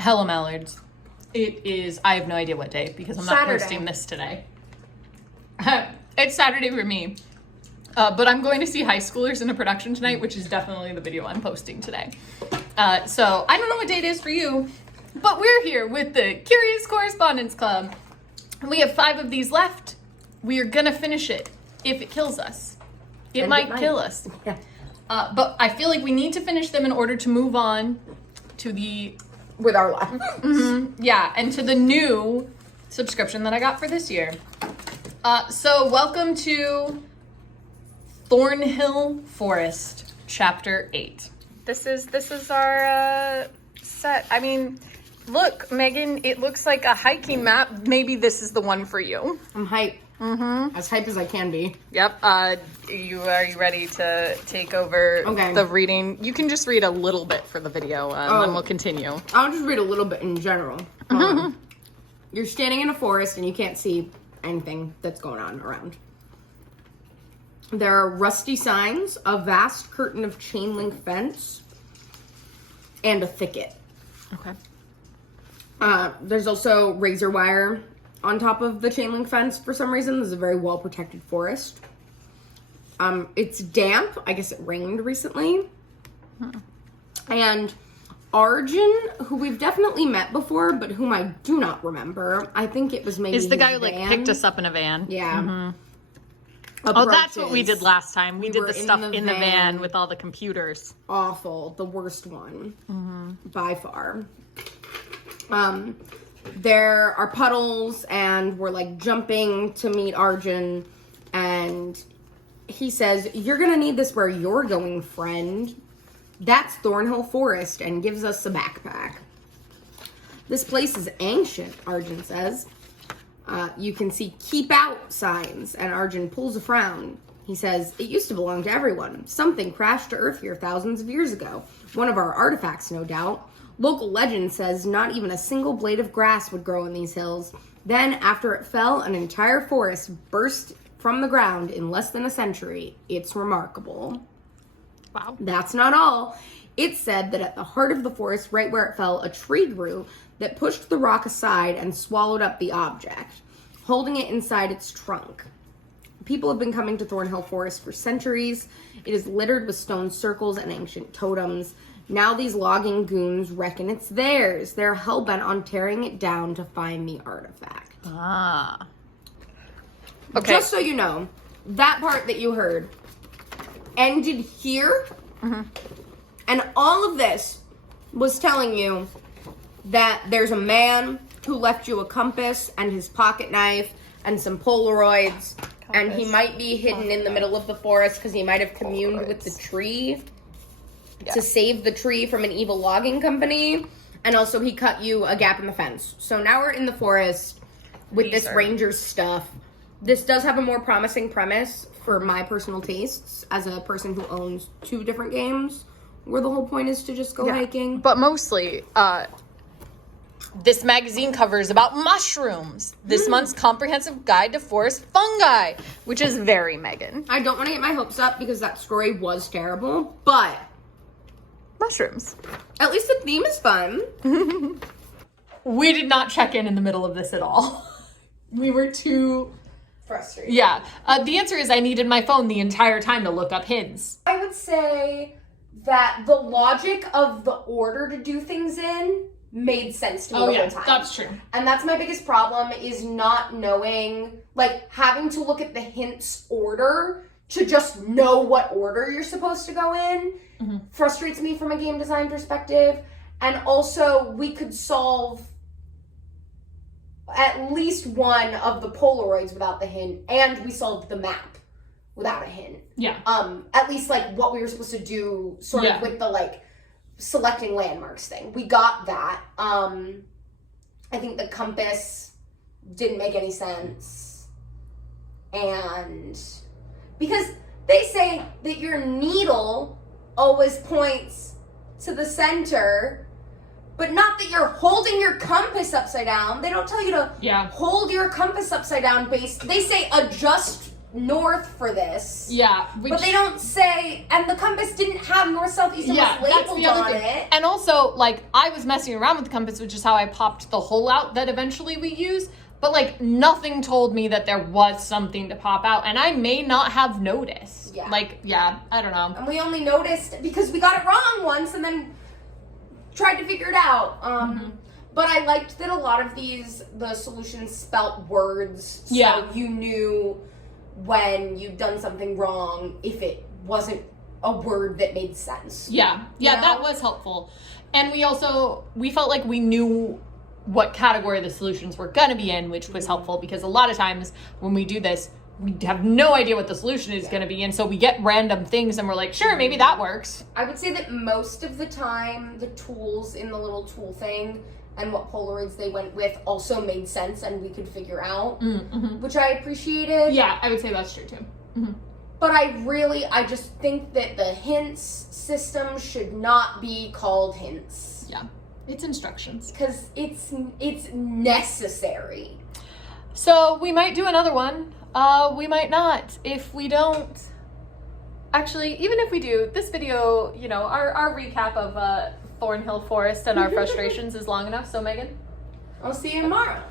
Hello, Mallards. It is, I have no idea what day because I'm not posting this today. It's Saturday for me. But I'm going to see high schoolers in a production tonight, which is definitely the video I'm posting today. So I don't know what day it is for you, but we're here with the Curious Correspondence Club. We have 5 of these left. We are gonna finish it if it kills us. It might kill us. Yeah. But I feel like we need to finish them in order to move on to the... With our lives. Mm-hmm. Yeah, and to the new subscription that I got for this year. So welcome to Thornhill Forest, Chapter 8. This is our set. I mean, look, Megan, it looks like a hiking map. Maybe this is the one for you. I'm hype. Mm-hmm. As hype as I can be. Yep. Are you ready to take over the reading? You can just read a little bit for the video, and then we'll continue. I'll just read a little bit in general. You're standing in a forest and you can't see anything that's going on around. There are rusty signs, a vast curtain of chain link fence, and a thicket. Okay. There's also razor wire on top of the chain link fence for some reason. This is a very well protected forest. It's damp. I guess it rained recently. And Arjun, who we've definitely met before, but whom I do not remember. I think it was maybe is the guy who van. picked us up in a van. Yeah. Mm-hmm. Oh, that's what we did last time. We did the stuff in the van with all the computers. Awful. The worst one. By far. There are puddles, and we're like jumping to meet Arjun, and he says, "You're gonna need this where you're going, friend. That's Thornhill Forest," and gives us a backpack. "This place is ancient," Arjun says. You can see "keep out" signs, and Arjun pulls a frown. He says, "It used to belong to everyone. Something crashed to Earth here thousands of years ago. One of our artifacts, no doubt. Local legend says not even a single blade of grass would grow in these hills. Then, after it fell, an entire forest burst from the ground in less than a century. It's remarkable." Wow. That's not all. It's said that at the heart of the forest, right where it fell, a tree grew that pushed the rock aside and swallowed up the object, holding it inside its trunk. People have been coming to Thornhill Forest for centuries. It is littered with stone circles and ancient totems. Now these logging goons reckon it's theirs. They're hell-bent on tearing it down to find the artifact. Ah. Okay. Just so you know, that part that you heard ended here. And all of this was telling you that there's a man who left you a compass and his pocket knife and some Polaroids. And he might be hidden in the middle of the forest because he might have communed with the tree. Yeah. To save the tree from an evil logging company. And also he cut you a gap in the fence. So now we're in the forest with this ranger stuff. This does have a more promising premise for my personal tastes as a person who owns 2 different games where the whole point is to just go hiking. But mostly, this magazine cover is about mushrooms. This month's comprehensive guide to forest fungi, which is very Megan. I don't want to get my hopes up because that story was terrible, but mushrooms. At least the theme is fun. We did not check in the middle of this at all. We were too frustrated. Yeah. The answer is I needed my phone the entire time to look up hints. I would say that the logic of the order to do things in made sense to me the whole time. That's true. And that's my biggest problem is not knowing, like having to look at the hints order to just know what order you're supposed to go in. Frustrates me from a game design perspective. And also, we could solve at least one of the Polaroids without the hint, and we solved the map without a hint. Yeah. At least, like, what we were supposed to do sort of with the, like, selecting landmarks thing. We got that. I think the compass didn't make any sense. And because they say that your needle always points to the center, but not that you're holding your compass upside down. They don't tell you to hold your compass upside down they say adjust north for this. Yeah. But they don't say, and the compass didn't have north, south, east, and west labeled on it. And also, like, I was messing around with the compass, which is how I popped the hole out that eventually we use. But, like, nothing told me that there was something to pop out. And I may not have noticed. Yeah. Like, yeah, I don't know. And we only noticed because we got it wrong once and then tried to figure it out. But I liked that a lot of the solutions spelt words. So you knew when you'd done something wrong if it wasn't a word that made sense. Yeah, that was helpful. And we felt like we knew what category the solutions were going to be in, which was helpful because a lot of times when we do this, we have no idea what the solution is going to be. And so we get random things and we're like, sure, maybe that works. I would say that most of the time, the tools in the little tool thing and what Polaroids they went with also made sense and we could figure out, which I appreciated. Yeah, I would say that's true too. But I just think that the hints system should not be called hints. Yeah, it's instructions. Because it's necessary. So we might do another one. We might not. If we don't, actually, even if we do, this video, you know, our recap of Thornhill Forest and our frustrations is long enough. So Megan, I'll see you tomorrow.